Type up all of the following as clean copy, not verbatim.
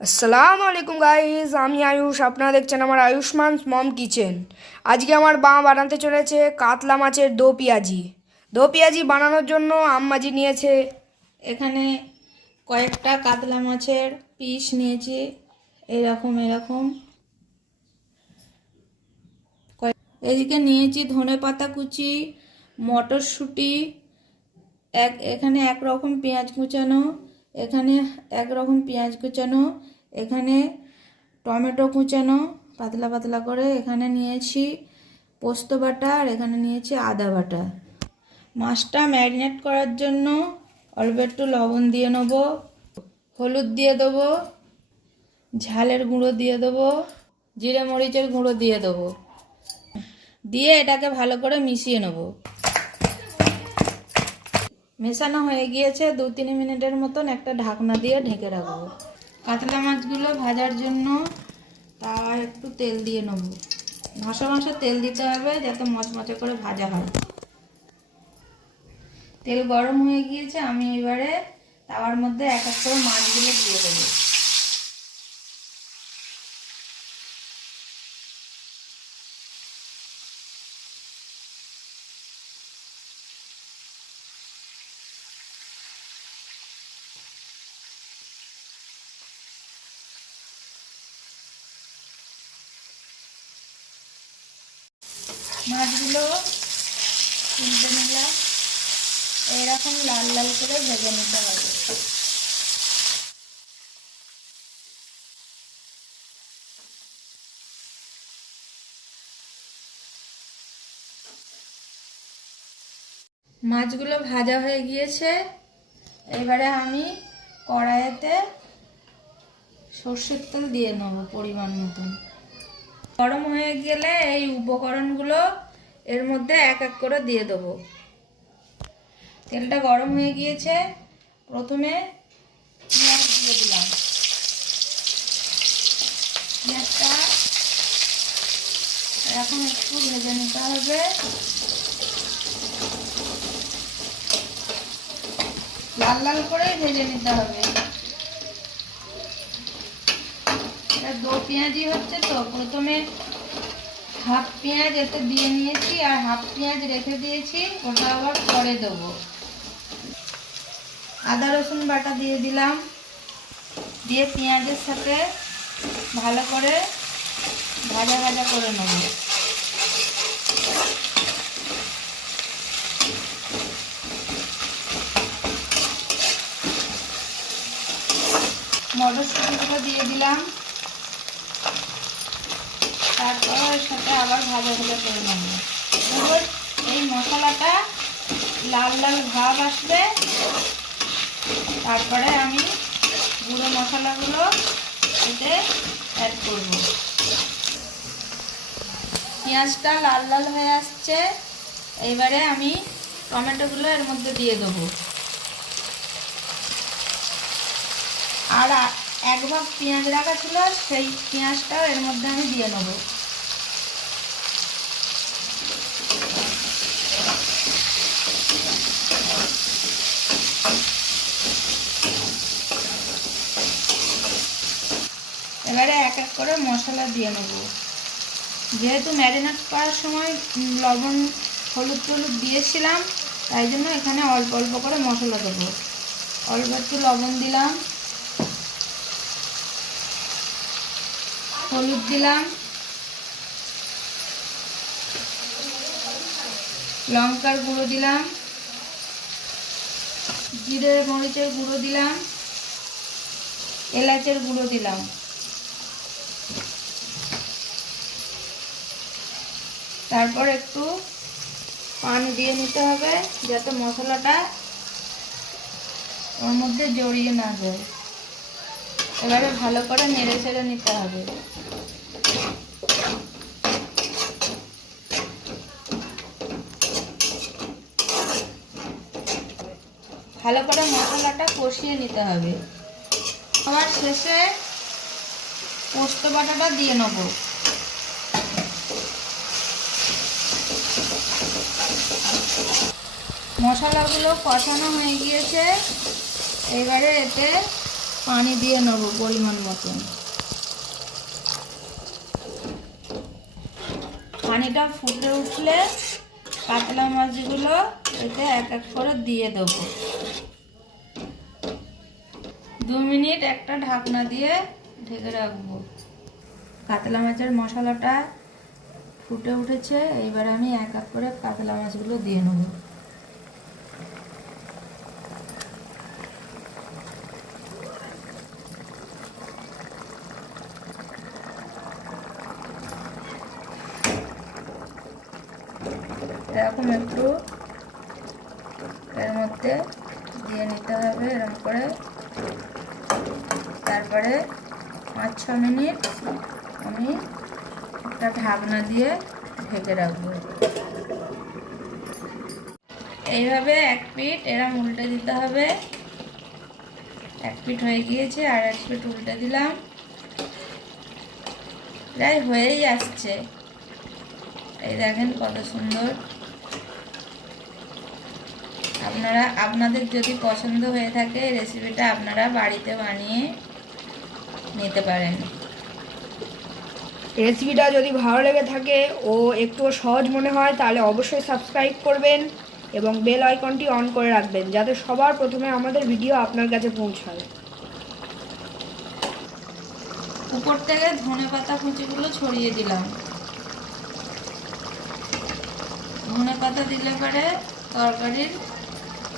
আসসালামু আলাইকুম গাইস, আমি আয়ুষ। আপনারা দেখছেন আমার আয়ুষ্মান মম কিচেন। আজকে আমার মা বানাতে চলেছে কাতলা মাছের দো পেঁয়াজি। দো পেঁয়াজি বানানোর জন্য আম্মাজি নিয়েছে এখানে কয়েকটা কাতলা মাছের পিস নিয়েছি। এরকম এরকম এদিকে নিয়েছি ধনে পাতা কুচি, মটরশুঁটি, এখানে একরকম পেঁয়াজ কুচানো, এখানে একরকম পেঁয়াজ কুচানো, এখানে টমেটো কুচানো পাতলা পাতলা করে, এখানে নিয়েছি পোস্ত বাটা, আর এখানে নিয়েছি আদা বাটা। মাছটা ম্যারিনেট করার জন্য অল্প একটু লবণ দিয়ে নেব, হলুদ দিয়ে দেবো, ঝালের গুঁড়ো দিয়ে দেবো, জিরে মরিচের গুঁড়ো দিয়ে দেবো, দিয়ে এটাকে ভালো করে মিশিয়ে নেব। মেশানো হয়ে গিয়েছে, 2-3 মিনিটের মতন একটা ঢাকনা দিয়ে ঢেকে রাখবো। কাতলা মাছগুলো ভাজার জন্য তাওয়ায় একটু তেল দিয়ে নেব। মাসা মাসা তেল দিতে হবে যাতে মচমচে করে ভাজা হয়। তেল গরম হয়ে গিয়েছে, আমি এবারে তাওয়ার মধ্যে এক এক করে মাছগুলো দিয়ে দেবো। মাছগুলো তুলতে নিলাম, এইরকম লাল লাল করে ভেজে নিতে হবে। মাছগুলো ভাজা হয়ে গিয়েছে, এবারে আমি কড়াইতে সর্ষের তেল দিয়ে নেব পরিমাণ মতন। গরম হয়ে গেলে এই উপকরণগুলো এর মধ্যে এক এক করে দিয়ে দেবো। তেলটা গরম হয়ে গিয়েছে, প্রথমে পেঁয়াজ দিয়ে দিলাম। পেঁয়াজটা এখন একটু ভেজে নিতে হবে। লাল লাল করে ভেজে নিতে হবে। এটা দো পেঁয়াজি হচ্ছে, তো প্রথমে হাফ পেঁয়াজ এতে দিয়ে নিয়েছি আর হাফ পেঁয়াজ রেখে দিয়েছি, ওটা আবার পরে দেবো। আদা রসুন বাটা দিয়ে দিলাম, দিয়ে পেঁয়াজের সাথে ভালো করে ভাজা ভাজা করে নেব। মটরশুঁটিগুলো দিয়ে দিলাম, তারপর এর সাথে আবার ভাজা ভাজা করে নেব। এবার এই মশলাটা লাল লাল ভাব আসবে, তারপরে আমি গুঁড়ো মশলাগুলো এতে অ্যাড করব। পেঁয়াজটা লাল লাল হয়ে আসছে, এইবারে আমি টমেটোগুলো এর মধ্যে দিয়ে দেবো। আর এক ভাগ পেঁয়াজ রাখা ছিল, সেই পেঁয়াজটাও এর মধ্যে আমি দিয়ে নেব। এবারে এক এক করে মশলা দিয়ে নেব। যেহেতু ম্যারিনেট করার সময় লবণ হলুদ টলুদ দিয়েছিলাম, তাই জন্য এখানে অল্প অল্প করে মশলা দেবো। অল্প একটু লবণ দিলাম, হলুদ দিলাম, লঙ্কার গুঁড়ো দিলাম, জিরে মরিচের গুঁড়ো দিলাম, এলাচের গুঁড়ো দিলাম। তারপর একটু পানি দিয়ে নিতে হবে যাতে মশলাটা ওর মধ্যে জড়িয়ে না যায়। এবারে ভালো করে নেড়ে চেড়ে নিতে হবে। ভালো করে মশলাটা কষিয়ে নিতে হবে। আবার শেষে পোস্ত বাটাটা দিয়ে নেব। মশলাগুলো কষানো হয়ে গিয়েছে, এবারে এতে পানি দিয়ে নেব পরিমাণ মতন। পানিটা ফুটে উঠলে কাতলা মাছগুলো এতে এক এক করে দিয়ে দেবো। 2 মিনিট একটা ঢাকনা দিয়ে ঢেকে রাখবো। কাতলা মাছের মশলাটা ফুটে উঠেছে, এইবার আমি এক এক করে কাতলা মাছগুলো দিয়ে নেব। এরকম একটু এর মধ্যে দিয়ে নিতে হবে এরকম করে। তারপরে 5-6 মিনিট আমি একটা ঢাকনা দিয়ে ঢেকে রাখবো। এইভাবে এক পিঠ এরম উল্টে দিতে হবে। এক পিঠ হয়ে গিয়েছে, আর এক পিঠ উল্টে দিলাম। প্রায় হয়েই আসছে, এই দেখেন কত সুন্দর। আপনাদের যদি পছন্দ হয়ে থাকে রেসিপিটা আপনারা বাড়িতে বানিয়ে নিতে পারেন। রেসিপিটা যদি ভালো লেগে থাকে ও একটু সহজ মনে হয় তাহলে অবশ্যই সাবস্ক্রাইব করবেন এবং বেল আইকনটি অন করে রাখবেন যাতে সবার প্রথমে আমাদের ভিডিও আপনার কাছে পৌঁছায়। উপর থেকে ধনেপাতা কুচিগুলো ছড়িয়ে দিলাম। ধনেপাতা দিলে পরে তরকারির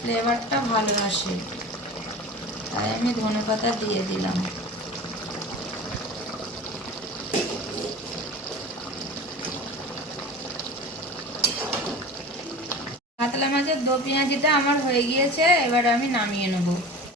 ফ্লেভারটা ভালো আসে, তাই আমি ধনেপাতা দিয়ে দিলাম। কাতলা মাছের দো পেঁয়াজিটা আমার হয়ে গিয়েছে, এবার আমি নামিয়ে নেব।